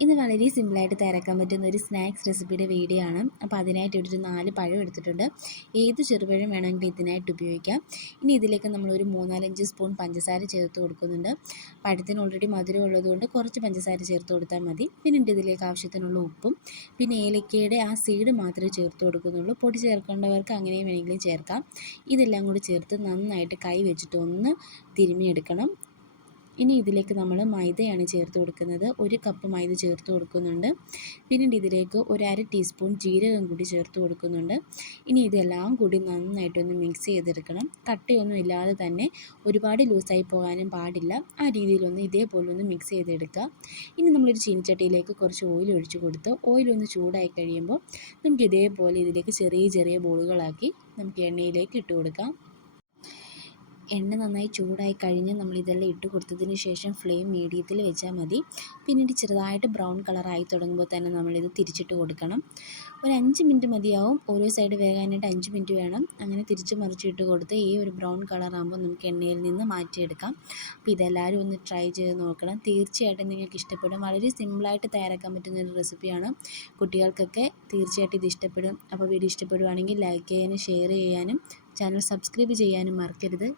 ഇന്ന് വളരെ സിമ്പിളായിട്ട് തയ്യാറാക്കാൻ പറ്റുന്ന ഒരു സ്നാക്സ് റെസിപ്പിയുടെ വീഡിയോ ആണ്. അപ്പോൾ അതിനായിട്ട് ഇവിടെ ഒരു നാല് പഴം എടുത്തിട്ടുണ്ട്. ഏത് ചെറുപഴം വേണമെങ്കിലും ഇതിനായിട്ട് ഉപയോഗിക്കാം. ഇനി ഇതിലേക്ക് നമ്മൾ നമ്മളൊരു മൂന്നാലഞ്ച് സ്പൂൺ പഞ്ചസാര ചേർത്ത് കൊടുക്കുന്നുണ്ട്. പഴത്തിന് ഓൾറെഡി മധുരം ഉള്ളതുകൊണ്ട് കുറച്ച് പഞ്ചസാര ചേർത്ത് കൊടുത്താൽ മതി. പിന്നെ ഇതിലേക്ക് ആവശ്യത്തിനുള്ള ഉപ്പും പിന്നെ ഏലക്കയുടെ ആ സീഡ് മാത്രമേ ചേർത്ത് കൊടുക്കുന്നുള്ളൂ. പൊടി ചേർക്കേണ്ടവർക്ക് അങ്ങനെയും വേണമെങ്കിലും ചേർക്കാം. ഇതെല്ലാം കൂടി ചേർത്ത് നന്നായിട്ട് കൈ വെച്ചിട്ട് ഒന്ന് തിരുമിയെടുക്കണം ഇനി ഇതിലേക്ക് നമ്മൾ മൈദയാണ് ചേർത്ത് കൊടുക്കുന്നത്. ഒരു കപ്പ് മൈദ ചേർത്ത് കൊടുക്കുന്നുണ്ട്. പിന്നീട് ഇതിലേക്ക് ഒരു അര ടീസ്പൂൺ ജീരകം കൂടി ചേർത്ത് കൊടുക്കുന്നുണ്ട്. ഇനി ഇതെല്ലാം കൂടി നന്നായിട്ടൊന്ന് മിക്സ് ചെയ്തെടുക്കണം. കട്ടയൊന്നും ഇല്ലാതെ തന്നെ ഒരുപാട് ലൂസായി പോകാനും പാടില്ല. ആ രീതിയിലൊന്ന് ഇതേപോലെ ഒന്ന് മിക്സ് ചെയ്തെടുക്കുക. ഇനി നമ്മളൊരു ചീനിച്ചട്ടിയിലേക്ക് കുറച്ച് ഓയിൽ ഒഴിച്ച് കൊടുത്ത് ഓയിലൊന്ന് ചൂടായി കഴിയുമ്പോൾ നമുക്ക് ഇതേപോലെ ഇതിലേക്ക് ചെറിയ ചെറിയ ബോളുകളാക്കി നമുക്ക് എണ്ണയിലേക്ക് ഇട്ട് കൊടുക്കാം. എണ്ണ നന്നായി ചൂടായി കഴിഞ്ഞ് നമ്മൾ ഇതെല്ലാം ഇട്ട് കൊടുത്തതിന് ശേഷം ഫ്ലെയിം മീഡിയത്തിൽ വെച്ചാൽ മതി. പിന്നീട് ചെറുതായിട്ട് ബ്രൗൺ കളറായി തുടങ്ങുമ്പോൾ തന്നെ നമ്മളിത് തിരിച്ചിട്ട് കൊടുക്കണം. ഒരു അഞ്ച് മിനിറ്റ് മതിയാവും. ഓരോ സൈഡ് വേകാനായിട്ട് അഞ്ച് മിനിറ്റ് വേണം. അങ്ങനെ തിരിച്ച് മറിച്ചിട്ട് കൊടുത്ത് ഈ ഒരു ബ്രൗൺ കളറാകുമ്പോൾ നമുക്ക് എണ്ണയിൽ നിന്ന് മാറ്റിയെടുക്കാം. അപ്പോൾ ഇതെല്ലാവരും ഒന്ന് ട്രൈ ചെയ്ത് നോക്കണം. തീർച്ചയായിട്ടും നിങ്ങൾക്ക് ഇഷ്ടപ്പെടും. വളരെ സിമ്പിളായിട്ട് തയ്യാറാക്കാൻ പറ്റുന്ന ഒരു റെസിപ്പിയാണ്. കുട്ടികൾക്കൊക്കെ തീർച്ചയായിട്ടും ഇത് ഇഷ്ടപ്പെടും. അപ്പോൾ വീഡിയോ ഇഷ്ടപ്പെടുവാണെങ്കിൽ ലൈക്ക് ചെയ്യാനും ഷെയർ ചെയ്യാനും ചാനൽ സബ്സ്ക്രൈബ് ചെയ്യാനും മറക്കരുത്.